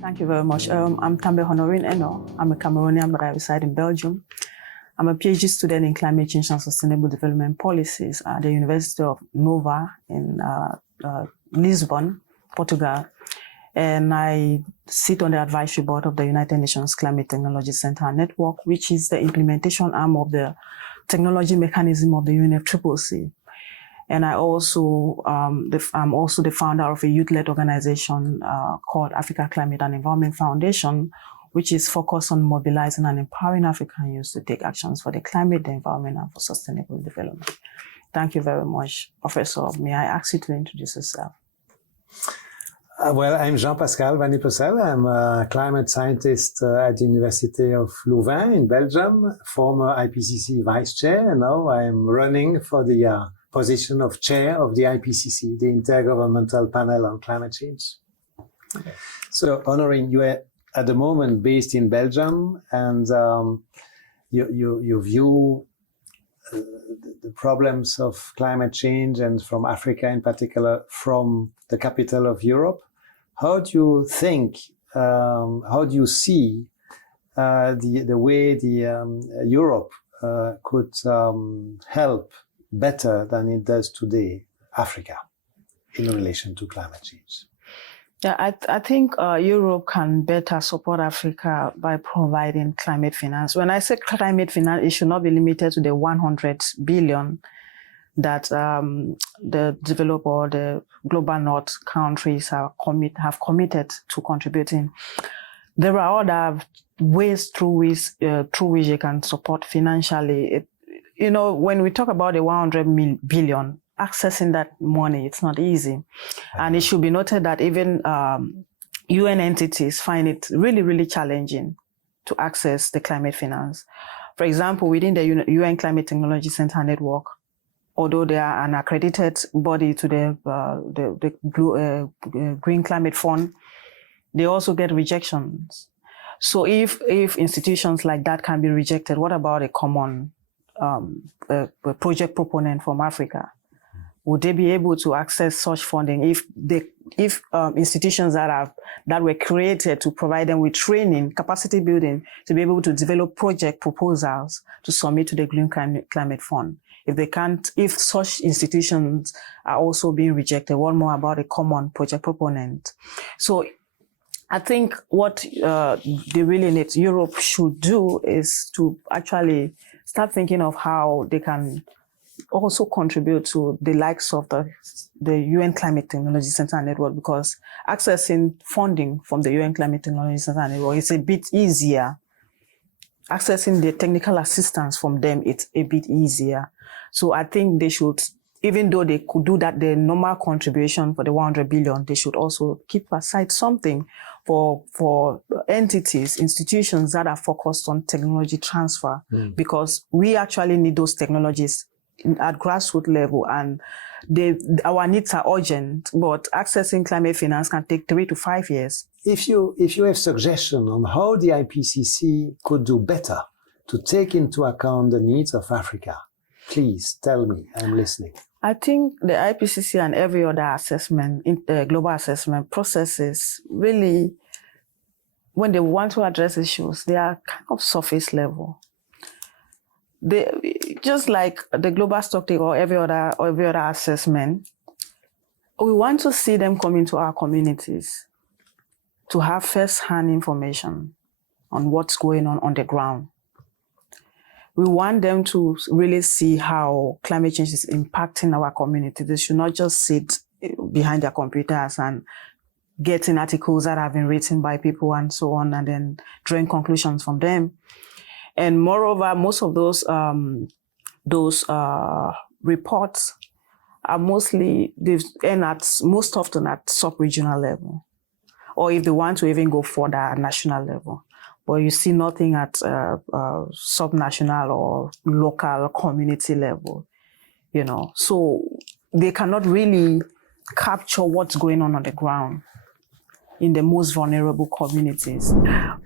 Thank you very much. I'm Tambe Honourine Enow. I'm a Cameroonian, but I reside in Belgium. I'm a PhD student in climate change and sustainable development policies at the University of Nova in Lisbon, Portugal. And I sit on the advisory board of the United Nations Climate Technology Center Network, which is the implementation arm of the technology mechanism of the UNFCCC. And I'm also the founder of a youth-led organization called Africa Climate and Environment Foundation, which is focused on mobilizing and empowering African youth to take actions for the climate, the environment, and for sustainable development. Thank you very much, Professor. May I ask you to introduce yourself? Well, I'm Jean-Pascal van Ypersele. I'm a climate scientist at the University of Louvain in Belgium, former IPCC vice chair, and now I'm running for the position of chair of the IPCC, the Intergovernmental Panel on Climate Change. Okay. So, Honourine, you are at the moment based in Belgium, and you view the problems of climate change, and from Africa in particular, from the capital of Europe. How do you think, how do you see the way Europe could help better than it does today, Africa, in relation to climate change? Yeah, I think Europe can better support Africa by providing climate finance. When I say climate finance, it should not be limited to the 100 billion that the developed or the global north countries have committed to contributing. There are other ways through which you can support financially. You know, when we talk about the 100 billion, accessing that money, it's not easy. And it should be noted that even UN entities find it really, really challenging to access the climate finance. For example, within the UN Climate Technology Center Network, although they are an accredited body to the Green Climate Fund, they also get rejections. So if institutions like that can be rejected, what about a common project proponent from Africa? Would they be able to access such funding if institutions that were created to provide them with training, capacity building, to be able to develop project proposals to submit to the Green Climate Fund? If they can't, if such institutions are also being rejected, what more about a common project proponent? So I think what Europe should do is to actually start thinking of how they can also contribute to the likes of the UN Climate Technology Center Network, because accessing funding from the UN Climate Technology Center Network is a bit easier. Accessing the technical assistance from them, it's a bit easier. So I think they should, even though they could do that, the normal contribution for the 100 billion, they should also keep aside something for entities, institutions that are focused on technology transfer, because we actually need those technologies at grassroots level, and our needs are urgent, but accessing climate finance can take 3 to 5 years. If you have suggestions on how the IPCC could do better to take into account the needs of Africa, please tell me, I'm listening. I think the IPCC and every other assessment, global assessment processes, really, when they want to address issues, they are kind of surface level. Just like the global stocktake or every other assessment, we want to see them come into our communities to have first-hand information on what's going on the ground. We want them to really see how climate change is impacting our community. They should not just sit behind their computers and getting articles that have been written by people and so on, and then drawing conclusions from them. And moreover, most of those reports are mostly, they end most often at sub-regional level, or if they want to even go further at national level. But you see nothing at sub-national or local community level, you know. So they cannot really capture what's going on the ground in the most vulnerable communities.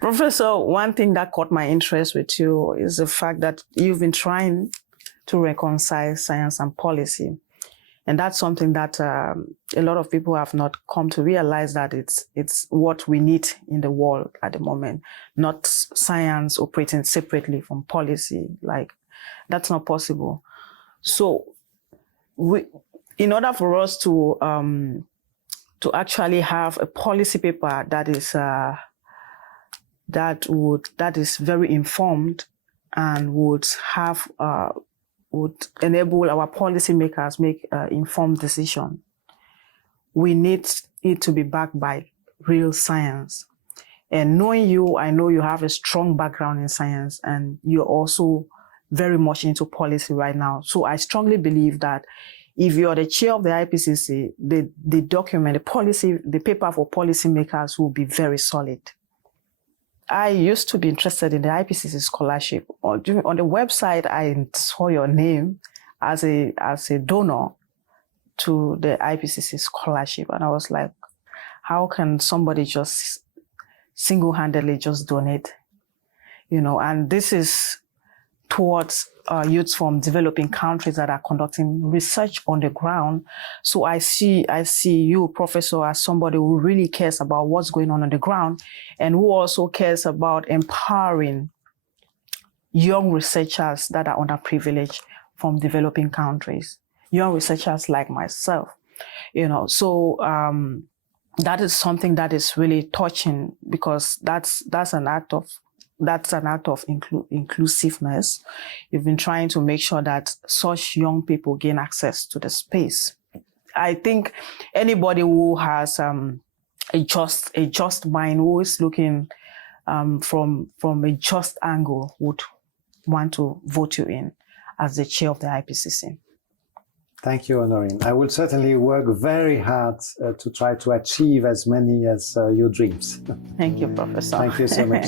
Professor, one thing that caught my interest with you is the fact that you've been trying to reconcile science and policy. And that's something that a lot of people have not come to realize, that it's what we need in the world at the moment, not science operating separately from policy. Like, that's not possible. So in order for us to actually have a policy paper that is very informed and would enable our policymakers make informed decision, we need it to be backed by real science. And knowing you, I know you have a strong background in science, and you're also very much into policy right now. So I strongly believe that if you're the chair of the IPCC, the document, the policy, the paper for policymakers will be very solid. I used to be interested in the IPCC scholarship. On the website, I saw your name as a donor to the IPCC scholarship. And I was like, how can somebody just single-handedly just donate? And this is towards youths from developing countries that are conducting research on the ground. So I see you, Professor, as somebody who really cares about what's going on the ground, and who also cares about empowering young researchers that are underprivileged from developing countries, young researchers like myself. So that is something that is really touching, because that's an act of inclusiveness. You've been trying to make sure that such young people gain access to the space. I think anybody who has a just mind, who is looking from a just angle, would want to vote you in as the chair of the IPCC. Thank you, Honourine. I will certainly work very hard to try to achieve as many as your dreams. Thank you, Professor. Thank you so much.